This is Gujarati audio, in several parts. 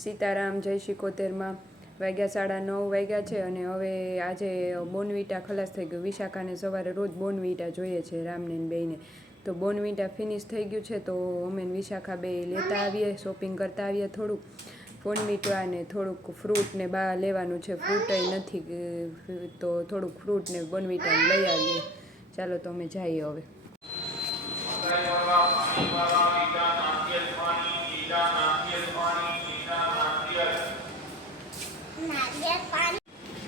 સીતારામ જય શિકોતેરમાં વાગ્યા 9:30 વાગ્યા છે અને હવે આજે બોનવીટા ખલાસ થઈ ગયું. વિશાખાને સવારે રોજ બોનવીટા જોઈએ છે રામને બેયને. તો બોનવીટા ફિનિશ થઈ ગયું છે તો અમે વિશાખા બે લેતા આવીએ, શોપિંગ કરતા આવીએ. થોડુંક બોનવીટા ને થોડુંક ફ્રૂટ ને બા લેવાનું છે, ફ્રૂટ નથી તો થોડુંક ફ્રૂટ ને બોનવીટા લઈ આવીએ. ચાલો તો અમે જઈએ હવે.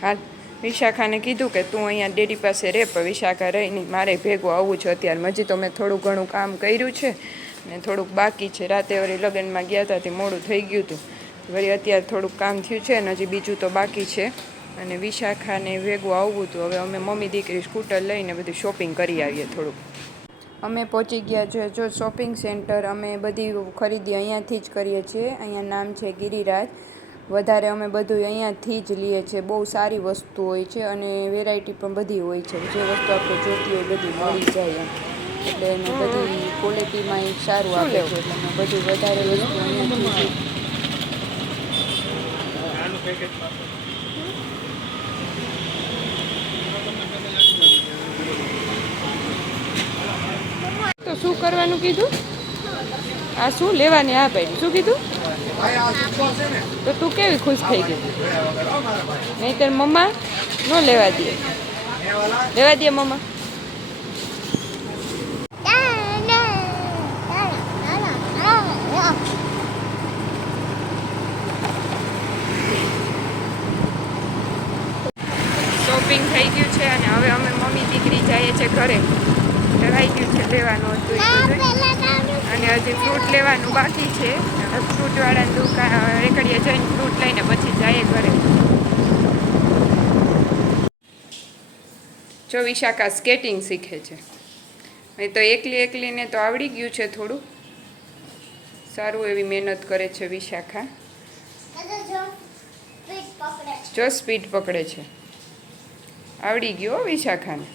હાલ વિશાખાને કીધું કે તું અહીંયા ડેડી પાસે રહે, પણ વિશાખા રહી નહીં, મારે ભેગું આવવું છે અત્યારે. હજી તો મેં થોડું ઘણું કામ કર્યું છે ને થોડુંક બાકી છે. રાતે વળી લગ્નમાં ગયા હતા તે મોડું થઈ ગયું હતું, વળી અત્યારે થોડુંક કામ થયું છે ને હજી બીજું તો બાકી છે. અને વિશાખાને ભેગું આવવું હતું. હવે અમે મમ્મી દીકરી સ્કૂટર લઈને બધું શોપિંગ કરી આવીએ. થોડુંક અમે પહોંચી ગયા છે જો શોપિંગ સેન્ટર. અમે બધી ખરીદી અહીંયાથી જ કરીએ છીએ. અહીંયા નામ છે ગિરિરાજ. વધારે અમે બધું અહીંયાથી જ લઈએ છીએ. બહુ સારી વસ્તુ હોય છે અને વેરાયટી પણ બધી હોય છે. જે વસ્તુ આપણે જોતી હોય બધી મળી જાય એમ. એટલે એને બધી ક્વોલિટીમાં સારું આપે છે. એટલે અમે બધું વધારે વસ્તુ અહીંયાથી તો શું કરવાનું કીધું? આ શું લેવાની? આ ભાઈ શું કીધું? તો તું કેવી ખુશ થઈ ગઈ? નહીં તાર મમ્મા ન લેવા દે. લેવા દે મમ્મા. શોપિંગ થઈ ગયું છે અને હવે અમે મમ્મી દીકરી જઈએ છીએ ઘરે. ચડાઈ ગયું છે લેવાનું હતું અને હજી ફ્રૂટ લેવાનું બાકી છે. ફ્રૂટવાળાની દુકાન રેકડીએ જઈને ફ્રૂટ લઈને પછી જઈએ ઘરે. જો વિશાખા સ્કેટિંગ શીખે છે. અહીં તો એકલીને તો આવડી ગયું છે થોડું. સારું એવી મહેનત કરે છે વિશાખા. જો સ્પીડ પકડે છે. આવડી ગયો વિશાખાને.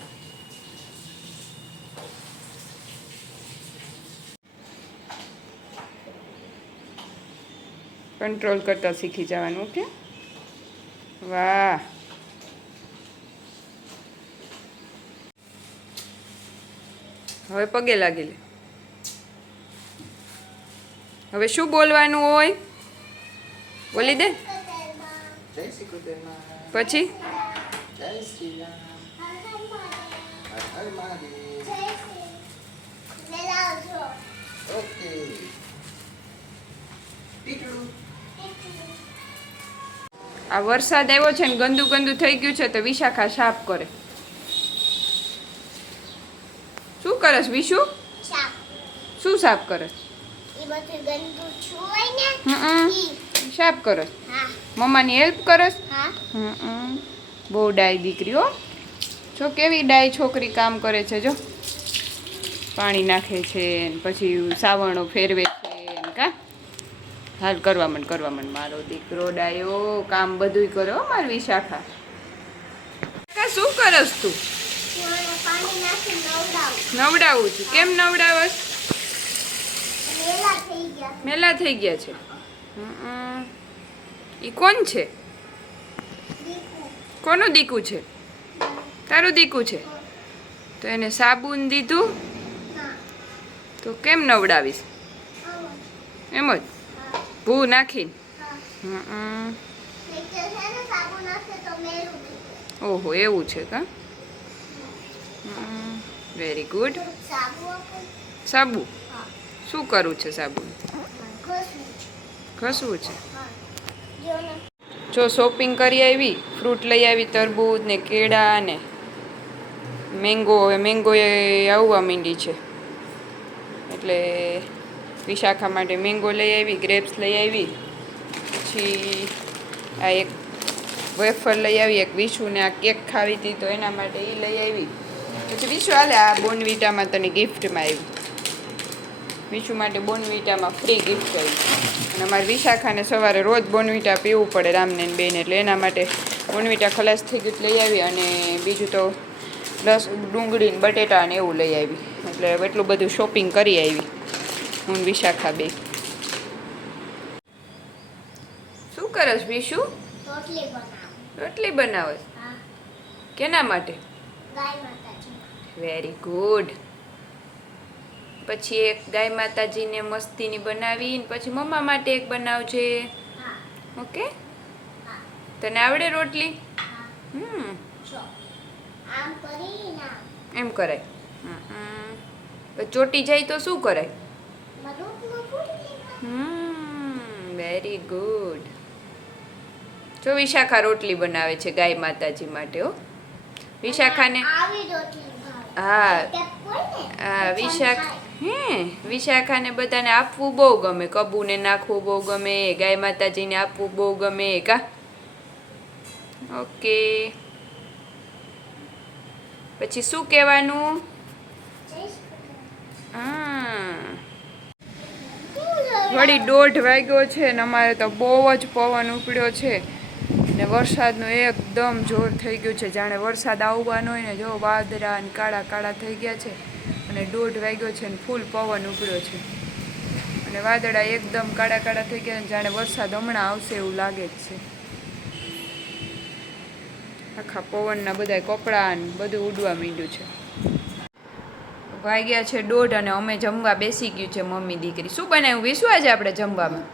કંટ્રોલ કરતા શીખી જવાનું. ઓકે, વાહ. હવે પગે લાગી લે. હવે શું બોલવાનું હોય બોલી દે. પછી આ વરસાદ આવ્યો છે ને ગંદુ ગંદુ થઈ ગયું છે તો વિશાખા સાફ કરે. શું કરસ વિશુ? શું સાફ કરસ? સાફ કરસ. મમ્માની હેલ્પ કરસ. બહુ ડાય દીકરી હો. જો કેવી ડાય છોકરી કામ કરે છે. જો પાણી નાખે છે પછી સાવરણો ફેરવે છે. કા હાલ કરવા માંડ મારો દીકરો ડાયો. કામ બધુંય કરે હો મારી વિશાખા. શું કરસ તું? નવડાવું છું. કેમ નવડાવસ? મેલા થઈ ગયા છે. ઈ કોણ છે? કોનું દીકું છે? તારું દીકું છે. તો એને સાબુન દીધું તો કેમ નવડાવીશ? એમ જ ભૂ નાખીને. ઓહો એવું છે કા? Very good. સાબુ શું કરવું છે? સાબુ ઘસવું છે. જો શોપિંગ કરી આવી, ફ્રૂટ લઈ આવી, તરબૂચ ને કેળા ને મેંગો. હવે મેંગો એ આવવા માંડી છે એટલે વિશાખા માટે મેંગો લઈ આવી, ગ્રેપ્સ લઈ આવી. પછી આ એક વેફર લઈ આવી. એક વિશુને આ કેક ખાવી હતી તો એના માટે એ લઈ આવી. પછી વિશુ હાલે આ બોનવીટામાં તને ગિફ્ટમાં આવી. વિશુ માટે બોનવીટામાં ફ્રી ગિફ્ટ આવી. અને અમારી વિશાખાને સવારે રોજ બોનવીટા પીવું પડે રામને બેને, એટલે એના માટે બોનવીટા ખલાસ થઈ ગયું લઈ આવી. અને બીજું તો ડુંગળી ને બટેટા ને એવું લઈ આવી. એટલે એટલું બધું શોપિંગ કરી આવી હું વિશાખા બે. શું કરસ વિશુ? રોટલી બનાવ. રોટલી બનાવે? હા. કેના માટે? ગાય માતાજી. Very good. પછી એક ગાય માતાજીને મસ્તીની બનાવી પછી મમ્મા માટે એક બનાવજે. હા. ઓકે? હા. તને આવડે રોટલી? હા. જો આમ કરી ના એમ કરાય. ચોટી જાય તો શું કરાય? Very good. જો વિશાખા રોટલી બનાવે છે ગાય માતાજી માટે. હો વિશાખાને આવી રોટલી ભાવે. હા વિશાખા વિશાખાને બધાને આપવું બહુ ગમે. કબૂને નાખવું બહુ ગમે, ગાય માતાજીને આપવું બહુ ગમે. કા ઓકે. પછી શું કહેવાનું? વળી 1:30 વાગ્યો છે ને અમારે તો બહુ જ પવન ઉપડ્યો છે ને વરસાદનું એકદમ જોર થઈ ગયું છે. જાણે વરસાદ આવવાનો હોય ને, જો વાદળા ને કાળા કાળા થઈ ગયા છે અને 1:30 વાગ્યો છે ને ફૂલ પવન ઉપડ્યો છે અને વાદળા એકદમ કાળા કાળા થઈ ગયા ને જાણે વરસાદ હમણાં આવશે એવું લાગે જ છે. આખા પવનના બધા કપડાં ને બધું ઉડવા માંડ્યું છે. વાગ્યા છે 1:30 અને અમે જમવા બેસી ગયું છે મમ્મી દીકરી. શું બનાવ્યું વિશુ આજે આપણે જમવામાં?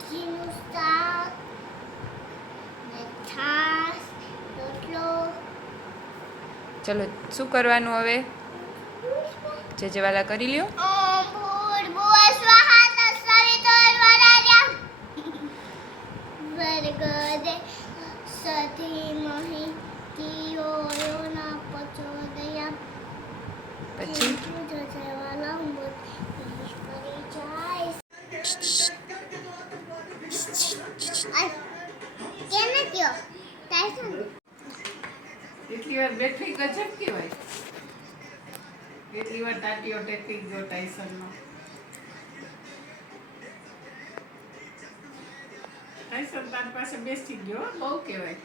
ચલો શું કરવાનું હવે? જે વાલા કરી લ્યો. પછી એટલી વાર બેટરી ગજબ કહેવાય. એટલી વાર ટાટીઓ ટેકિંગ જો ટાઈસનનો. ટાઈસન તાર પાસે બેસી ગયો બહુ કહેવાય.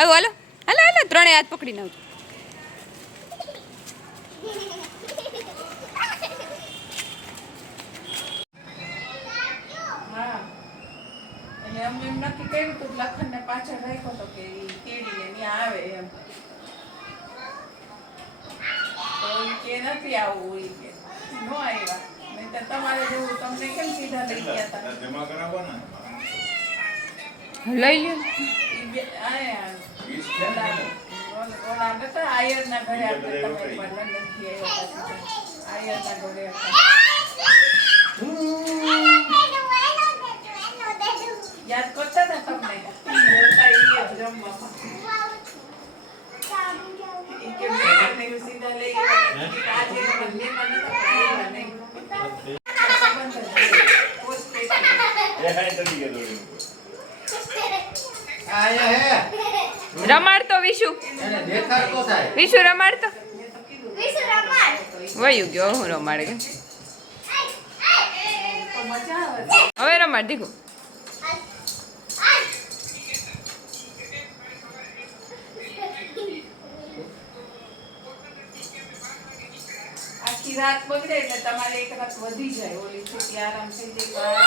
આવો હાલો હાલો હાલો ત્રણે હાથ પકડીને આવજો. હા એટલે અમે એમ નક્કી કર્યું હતું લખનને પાછળ રાખ્યો હતો કે એ તેડીને ત્યાં આવે એમ. તો એ કે નથી આવવું એ કે ન આવ્યા. નહીં તો તમારે જેવું તમને કેમ સીધા લઈ ગયા હતા? જમા કરાવવાના લઈ લ્યો. ઓલા નતા આયરના ઘરે આપણે તમે લંડનથી આવ્યા હતા. આયરના ઘરે હતા. યાદ કરતા હતા તમને? હતા એ જ જમવામાં. એ કે મેં સીધા લઈ ગયા. આજે મહેમાન નતા આવ્યા નહીં. રમાડતો વિશુ. વિશુ રમાડતો. વયું ગયો હું રમાડે કે હવે રમાડ દીકુ. આખી રાત બગડે એટલે તમારે એક રાત વધી જાય. ઓલી સ્થિતિ આરામ થઈ જાય.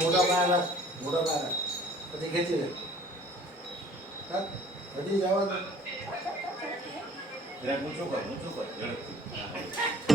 મોટા પાયા પછી ખેંચી લે હજી જવા દે. ઊંચું કર ઝડપથી.